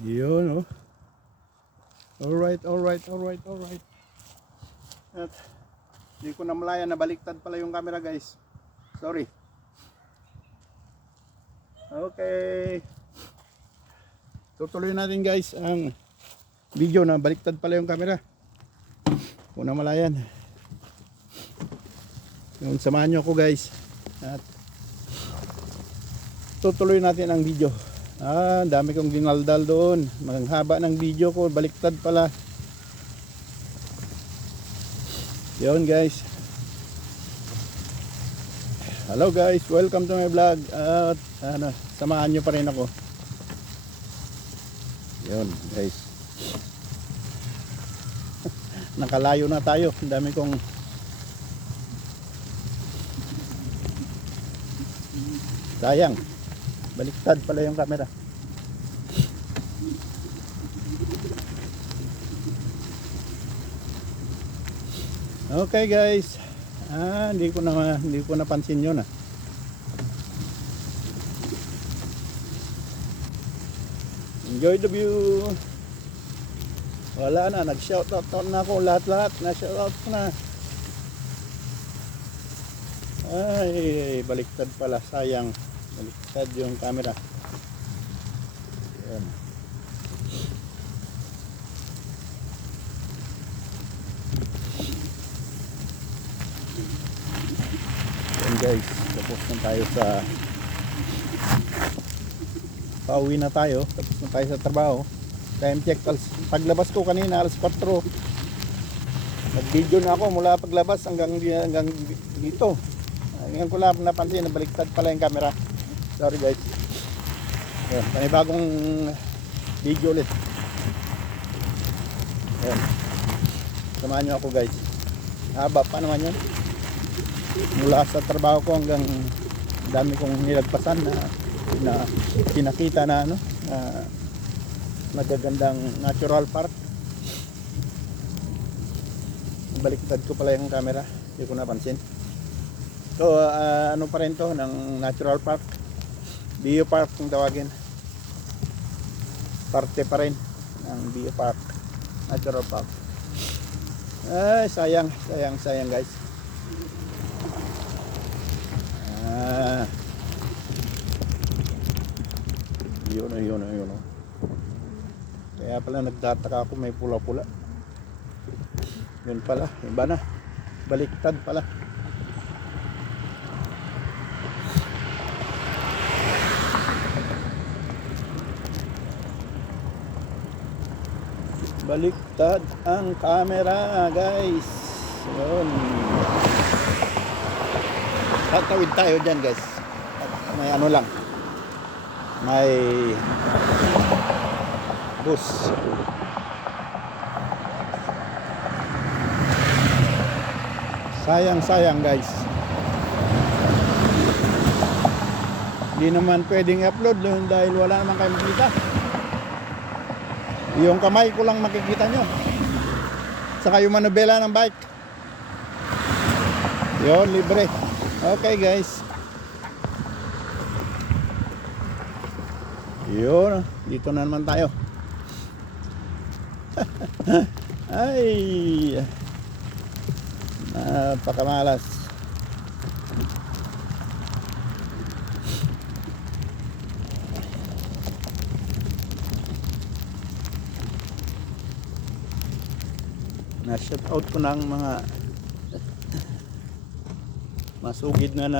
Yun, oh. Alright. At hindi ko namalayan na baliktad pala yung camera, guys. Sorry. Okay. Tutuloy natin, guys, ang video na baliktad pala yung camera. Kung namalayan. Yung samahan nyo ako, guys. At tutuloy natin ang video. Dami kong dinaldal doon. Maghaba ng video ko, baliktad pala. Yun, guys. Hello, guys, welcome to my vlog. At samahan nyo pa rin ako. Yun, guys. Nakalayo na tayo. Ang dami kong sayang, baliktad pala yung camera. Okay, guys. Hindi ko napansin yun. Enjoy the view. Wala na, nag-shoutout na ako lahat. Na-shoutout ko na. Ay, baliktad pala, sayang. Baliktad yung camera. Ayan. Ayan, guys, tapos na tayo sa pauwi na tayo. Tapos na tayo sa trabaho. Time check, paglabas ko kanina alas 4. Nag-video na ako mula paglabas hanggang dito. Ngayon ko lang napansin na baliktad pala yung camera. Sorry, guys. Ayan, panibagong video ulit. Ayan. Samahan nyo ako, guys. Haba pa naman yun. Mula sa trabaho ko hanggang dami kong nilagpasan na pinakita na magagandang natural park. Baliktad ko pala yung camera. Hindi ko napansin. So, ano pa rin to ng natural park, Bio Park kung tawagin. Parte pa rin ng Bio Park, natural park. Ay, sayang guys. Yun. Kaya pala nagtataka ako may pula-pula. Yun pala, iba na, baliktad pala. Baliktad ang camera, guys. Yun. Tatawid tayo dyan, guys. At may ano lang, may bus. Sayang, guys. Hindi naman pwedeng i-upload dahil wala naman kayo makita. Yung kamay ko lang makikita nyo. Saka yung manubela ng bike. Yun, libre. Okay, guys. Yun, dito na naman tayo. Ay, napakamalas. Na-shout out ko ng mga masugid na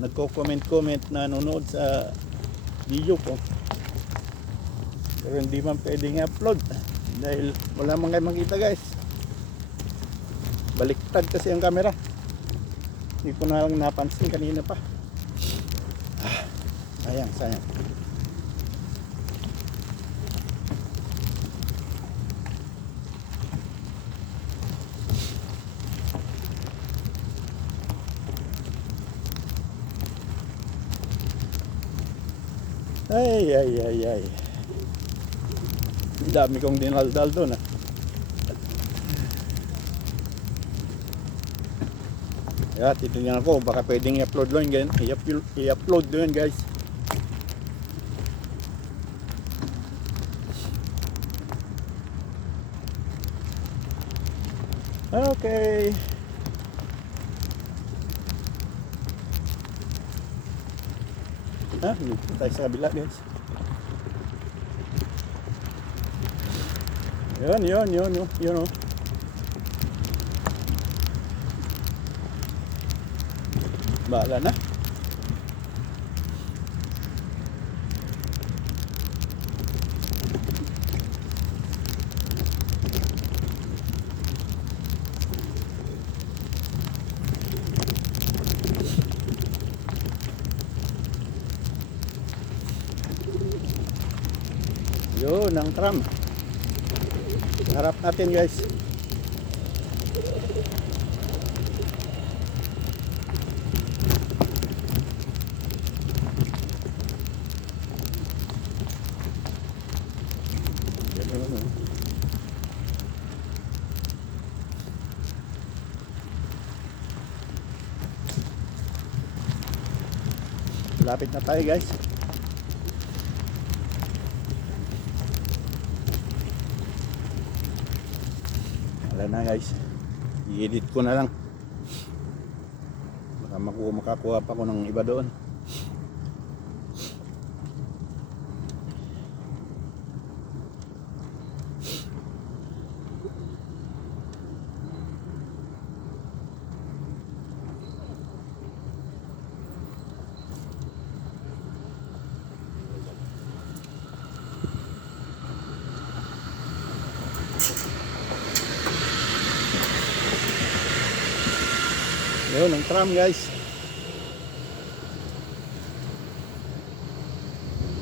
nagko-comment na nanonood sa video ko. Pero hindi man pwedeng i-upload dahil wala man kayo makita, guys. Baliktad kasi ang camera. Hindi ko na lang napansin kanina pa. Sayang. Ay. Dami kong dinaldal doon. Kaya titignan ko baka pwedeng i-upload doon, i-upload doon, guys. Okay. Dito tayo sa kabila guys. Yun oh. Bahala na. Yun ang tram. Harap natin guys. Lapit na tayo guys. Wala na guys. I-edit ko na lang. Baka makakuha pa ko ng iba doon. Yun ang tram guys.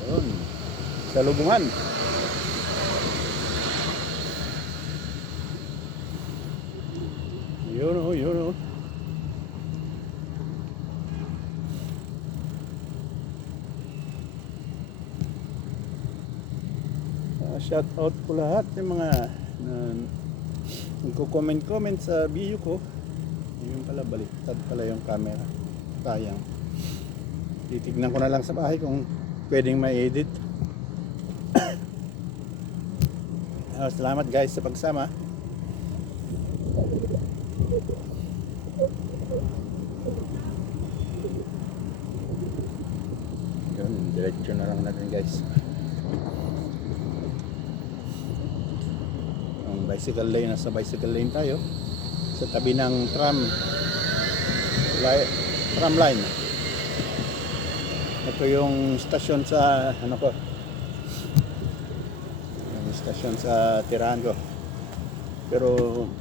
Yun. Sa Lubungan. Yun oh. Shout out po lahat ng mga nagko-comment sa video ko. Yung pala baliktad pala yung camera. Sayang. Titignan ko na lang sa bahay kung pwedeng ma-edit. Salamat guys sa pagsama. Yun, diretso na lang natin guys. Ang bicycle lane, nasa bicycle lane tayo. Sa tabi ng tram line. Ito yung stasyon sa yung stasyon sa tirahan ko. Pero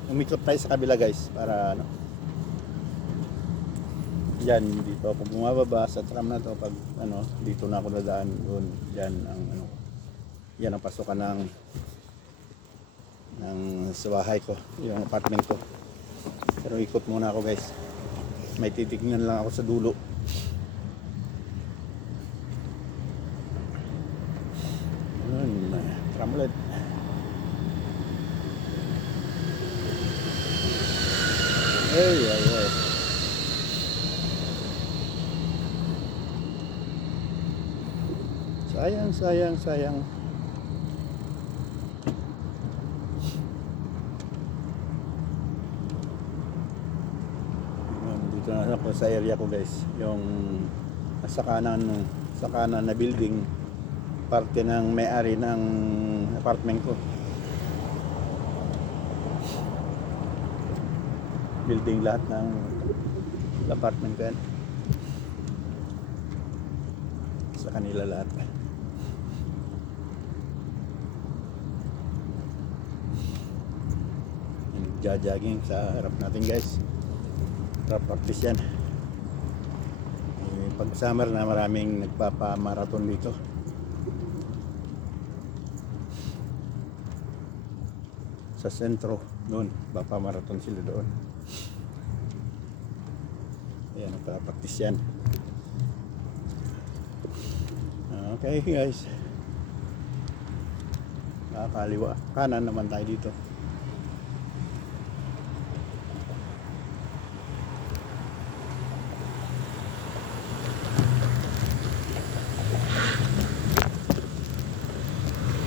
umikot tayo sa kabila guys para diyan dito ako bumababa sa tram na to pag dito na ako dadaan doon diyan ang yan ang pasokan ng sa bahay ko, yung apartment ko. Pero ikot muna ako guys. May titignan lang ako sa dulo. Tramlet. Ay. Sayang. Dito na ako sa area ko guys. Yung sa kanan na building, parte ng may-ari ng apartment ko. Building lahat ng apartment ko yan. Sa kanila lahat. Jogging sa harap natin guys. Practice yan. Pag summer na maraming nagpapamarathon dito. Sa sentro doon, papamarathon sila doon. Ayan, nagpa-practice yan. Okay guys. Kaliwa, kanan naman tayo dito.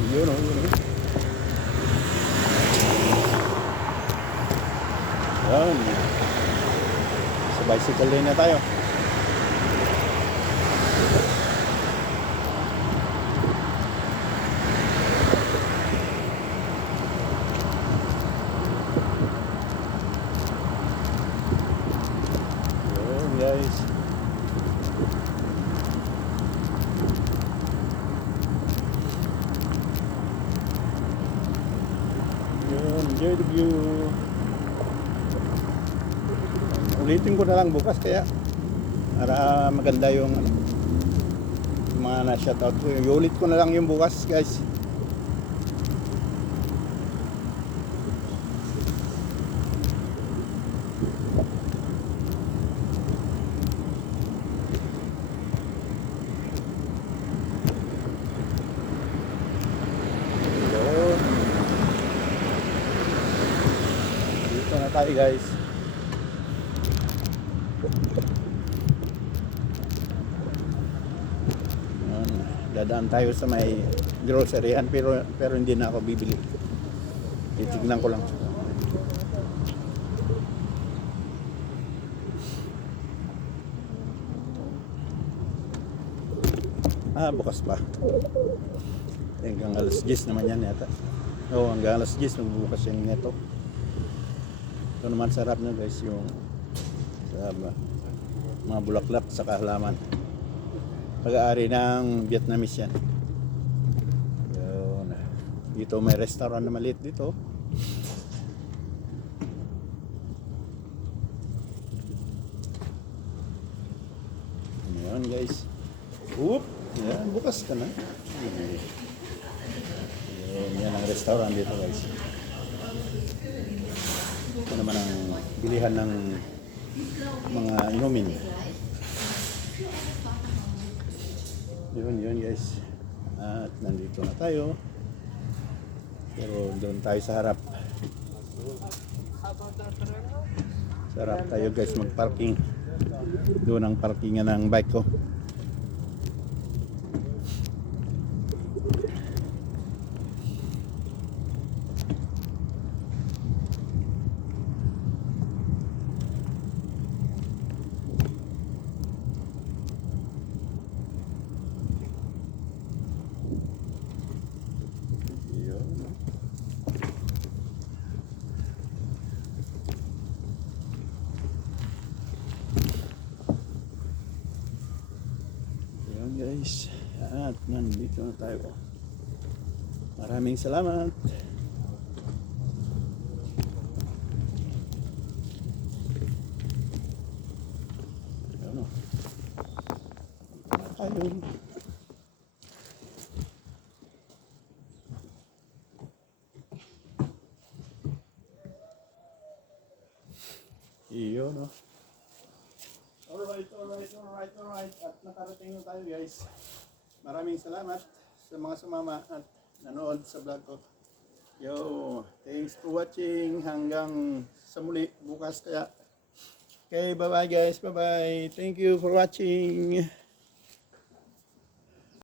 Yun. Bicycle lane na tayo. Yun guys. Yun, enjoy the view. Ulitin ko na lang bukas kaya para maganda yung mga na-shoutout ko. Ulit ko na lang yung bukas guys. Yun. Dito na tayo guys. Dadaan tayo sa may groceryan pero hindi na ako bibili. Titignan ko lang. Bukas pa. Hanggang alas 10 naman yan yata. Oo, hanggang alas 10 magbubukas yung neto. Ito naman sarap na guys yung sa mga bulaklak sa halaman. Pag-aari ng Vietnamese yan. Yun. Dito may restaurant na maliit dito. Yun guys. Oop! Yan, bukas ka na. Yan ang restaurant dito guys. Ito naman ang bilihan ng mga inumin. Yun guys. At nandito na tayo. Pero doon tayo sa harap. Sa harap tayo guys mag-parking. Doon ang parkingan ng bike ko. Guys, at nandito na tayo. Maraming salamat. Ano? Tayo. Iyo, no? Alright. At nakarating na tayo guys. Maraming salamat sa mga sumama at nanood sa vlog ko. Yo, thanks for watching. Hanggang sa muli bukas kaya. Okay, bye bye guys. Bye bye. Thank you for watching.